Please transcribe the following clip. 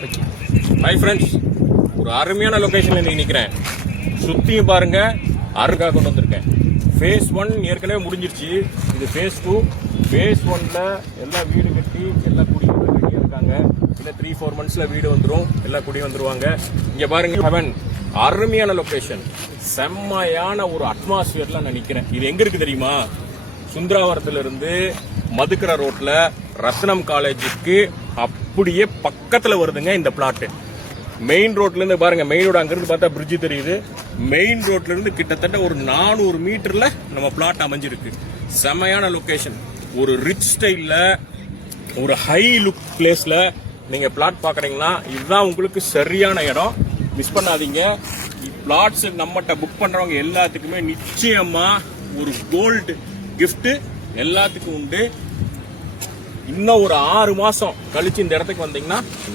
Hi friends, ஒரு அருமையான லொகேஷன்ல இன்னைக்கு நிக்கிறேன். சுத்தியும் பாருங்க, அருகா கொண்டு வந்திருக்கேன். ஃபேஸ் 1 ஏற்கனவே முடிஞ்சிருச்சு. இது ஃபேஸ் 2. ஃபேஸ் 1ல எல்லாம் வீடு கட்டி எல்லாம் குடி ரெடியா இருக்காங்க. இல்ல 3-4 மந்த்ஸ்ல வீடு வந்துடும், எல்லாம் குடி வந்துருவாங்க. இங்க பாருங்க, ஹெவன் அருமையான லொகேஷன், செம்மையான ஒரு அட்மாஸ்பியர்ல நான் நிக்கிறேன். இது எங்க இருக்கு தெரியுமா? சுந்தராவரத்துல இருந்து மதுக்கரை ரோட்ல ரத்னம் காலேஜுக்கு அப்படியே பக்கத்துல வருதுங்க இந்த பிளாட். மெயின் ரோட்ல இருந்து பாருங்க, மெயின் ரோடு அங்கிருந்து பார்த்தா பிரிட்ஜ் தெரியுது. மெயின் ரோட்ல இருந்து கிட்டத்தட்ட ஒரு 400 மீட்டர்ல நம்ம பிளாட் அமைஞ்சிருக்கு. செமையான லொகேஷன், ஒரு ரிச் ஸ்டைல்ல, ஒரு ஹை லுக் பிளேஸ்ல நீங்க பிளாட் பாக்குறீங்கன்னா இதுதான் உங்களுக்கு சரியான இடம். மிஸ் பண்ணாதீங்க. பிளாட்ஸ் நம்மகிட்ட புக் பண்றவங்க எல்லாத்துக்குமே நிச்சயமா ஒரு கோல்டு கிஃப்ட் எல்லாத்துக்கும் உண்டு. இன்னும் ஒரு 6 மாசம் கழிச்சு இந்த இடத்துக்கு வந்தீங்கன்னா